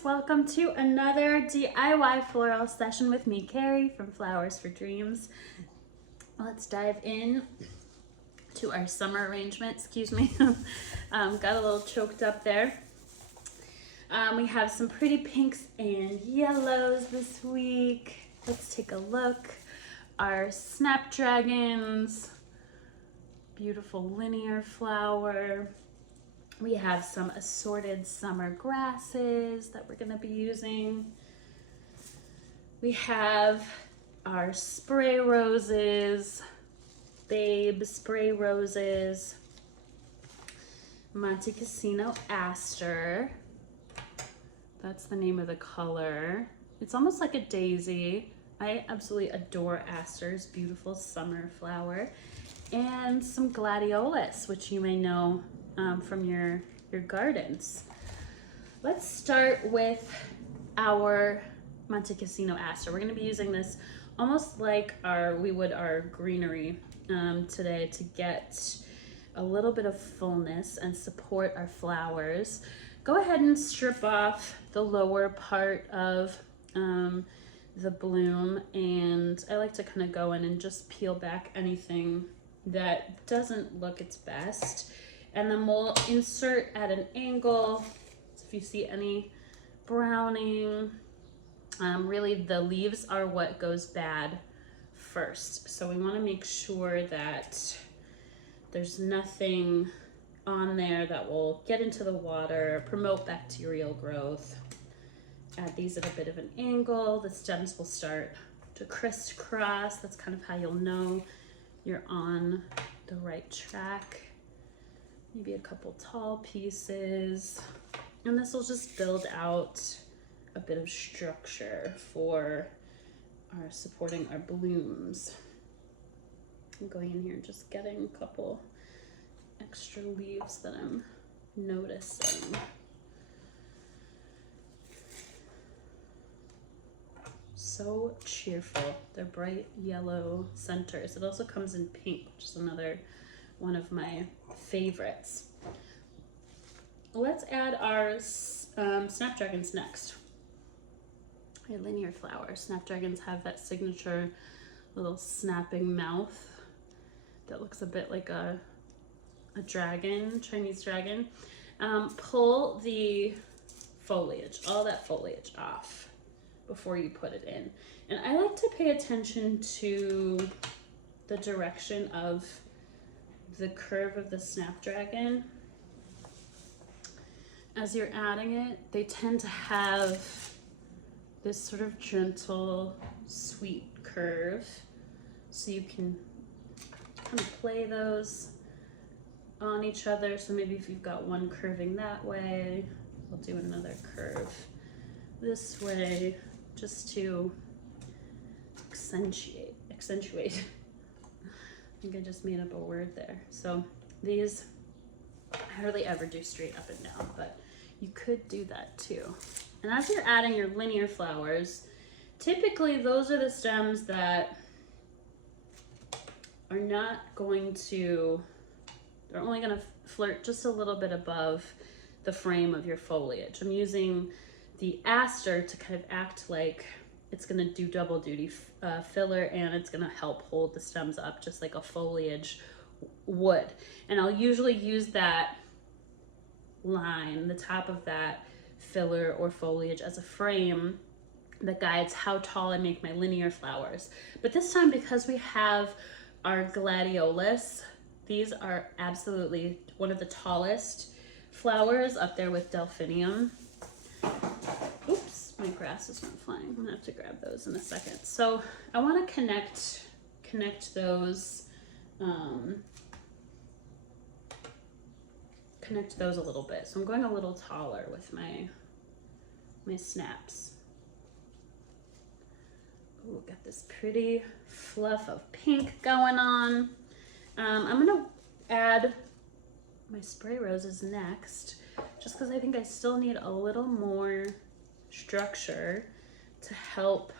friends, welcome to another DIY floral session with me, Carrie from Flowers for Dreams. Let's dive in to our summer arrangement. Excuse me, got a little choked up there. We have some pretty pinks and yellows this week. Let's take a look. Our Snapdragons, beautiful linear flower. We have some assorted summer grasses that we're going to be using. We have our spray roses, Babe spray roses, Montecasino Aster. That's the name of the color. It's almost like a daisy. I absolutely adore Aster's beautiful summer flower. And some Gladiolus, which you may know from your gardens. Let's start with our Montecasino Aster. We're going to be using this almost like we would our greenery today to get a little bit of fullness and support our flowers. Go ahead and strip off the lower part of the bloom, and I like to kind of go in and just peel back anything that doesn't look its best. And then we'll insert at an angle. So if you see any browning, really the leaves are what goes bad first. So we want to make sure that there's nothing on there that will get into the water, promote bacterial growth. Add these at a bit of an angle. The stems will start to crisscross. That's kind of how you'll know you're on the right track. Maybe a couple tall pieces, and this will just build out a bit of structure for our supporting our blooms. I'm going in here and just getting a couple extra leaves that I'm noticing. So cheerful. They're bright yellow centers. It also comes in pink, which is another one of my favorites. Let's add our Snapdragons next. A linear flower. Snapdragons have that signature little snapping mouth that looks a bit like a dragon, Chinese dragon. Pull the foliage, all that foliage off before you put it in. And I like to pay attention to the direction of the curve of the Snapdragon. As you're adding it, they tend to have this sort of gentle, sweet curve. So you can kind of play those on each other. So maybe if you've got one curving that way, we'll do another curve this way, just to accentuate. I think I just made up a word there. So these, I hardly ever do straight up and down, but you could do that too. And as you're adding your linear flowers, typically those are the stems that are not going to, they're only going to flirt just a little bit above the frame of your foliage. I'm using the Aster to kind of act like it's going to do double duty, filler, and it's going to help hold the stems up just like a foliage would. And I'll usually use that line, the top of that filler or foliage, as a frame that guides how tall I make my linear flowers. But this time, because we have our Gladiolus, these are absolutely one of the tallest flowers, up there with Delphinium. Oops. My grasses went flying. I'm gonna have to grab those in a second. So I want to connect those, a little bit. So I'm going a little taller with my snaps. Ooh, got this pretty fluff of pink going on. I'm gonna add my spray roses next, just because I think I still need a little more structure to help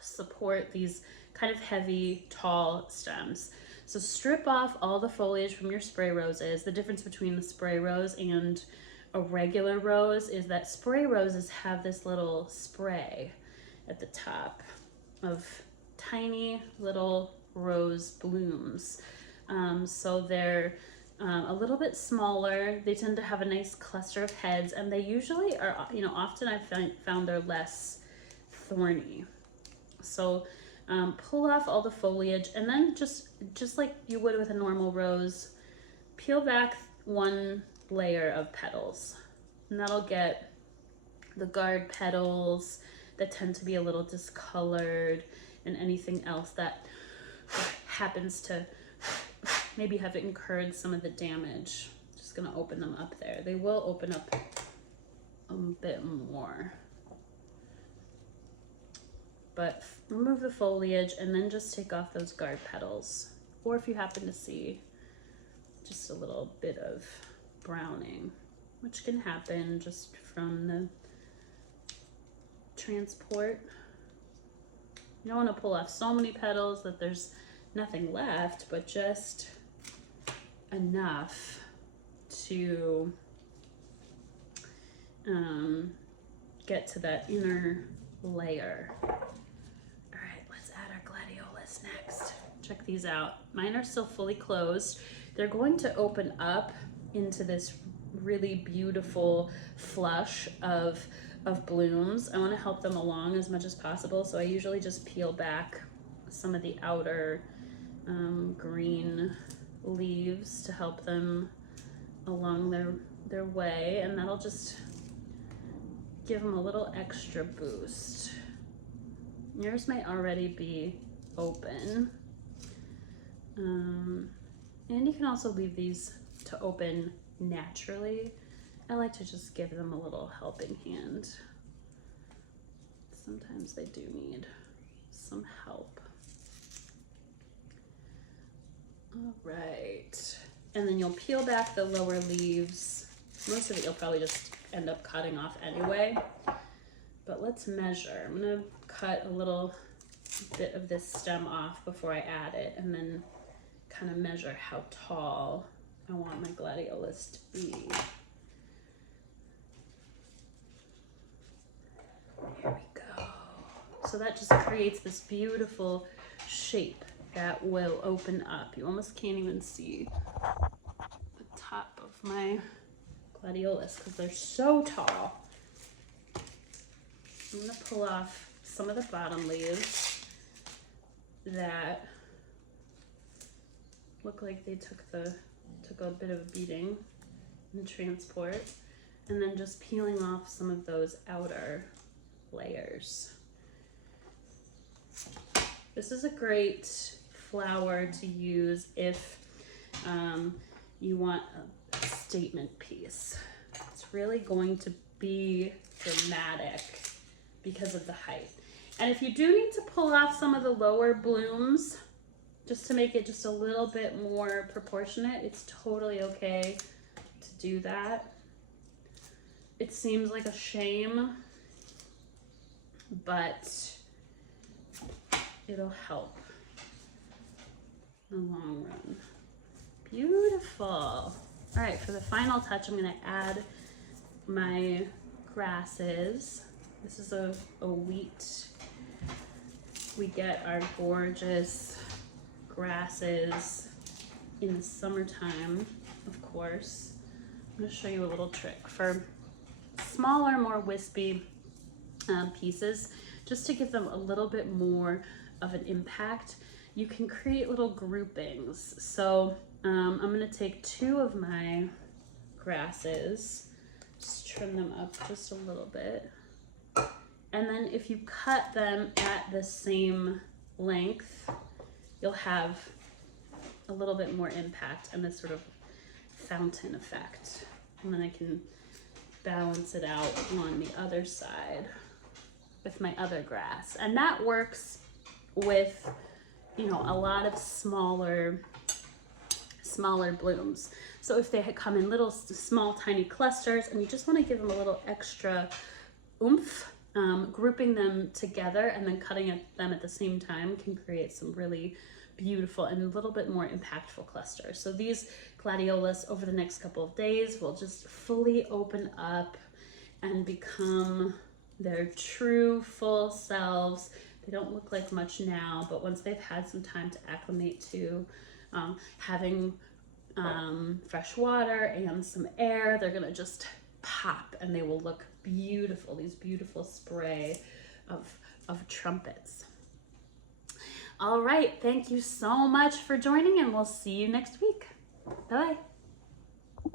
support these kind of heavy, tall stems. So strip off all the foliage from your spray roses. The difference between the spray rose and a regular rose is that spray roses have this little spray at the top of tiny little rose blooms. So they're a little bit smaller. They tend to have a nice cluster of heads, and they usually are, you know, often I've found they're less thorny. So pull off all the foliage, and then just like you would with a normal rose, peel back one layer of petals, and that'll get the guard petals that tend to be a little discolored and anything else that happens to maybe have incurred some of the damage. Just gonna open them up there. They will open up a bit more. But remove the foliage and then just take off those guard petals. Or if you happen to see just a little bit of browning, which can happen just from the transport. You don't want to pull off so many petals that there's nothing left, but just enough to get to that inner layer. All right, let's add our gladiolus next. Check these out. Mine are still fully closed. They're going to open up into this really beautiful flush of blooms. I want to help them along as much as possible, so I usually just peel back some of the outer green leaves to help them along their way, and that'll just give them a little extra boost. Yours might already be open, and you can also leave these to open naturally. I like to just give them a little helping hand. Sometimes they do need some help. All right, and then you'll peel back the lower leaves. Most of it you'll probably just end up cutting off anyway, but let's measure. I'm gonna cut a little bit of this stem off before I add it, and then kind of measure how tall I want my gladiolus to be. Here we go. So that just creates this beautiful shape that will open up. You almost can't even see the top of my gladiolus because they're so tall. I'm gonna pull off some of the bottom leaves that look like they took a bit of a beating in transport, and then just peeling off some of those outer layers. This is a great flower to use if you want a statement piece. It's really going to be dramatic because of the height. And if you do need to pull off some of the lower blooms just to make it just a little bit more proportionate, it's totally okay to do that. It seems like a shame, but it'll help in the long run. Beautiful. All right, for the final touch, I'm gonna add my grasses. This is a wheat. We get our gorgeous grasses in the summertime, of course. I'm gonna show you a little trick for smaller, more wispy pieces, just to give them a little bit more of an impact. You can create little groupings. So I'm gonna take two of my grasses, just trim them up just a little bit. And then if you cut them at the same length, you'll have a little bit more impact and this sort of fountain effect. And then I can balance it out on the other side with my other grass. And that works with, you know, a lot of smaller blooms. So if they come in little small tiny clusters and you just want to give them a little extra oomph, grouping them together and then cutting them at the same time can create some really beautiful and a little bit more impactful clusters. So these Gladiolus over the next couple of days will just fully open up and become their true full selves. They don't look like much now, but once they've had some time to acclimate to having fresh water and some air, they're gonna just pop and they will look beautiful, these beautiful spray of trumpets. All right, thank you so much for joining, and we'll see you next week. Bye.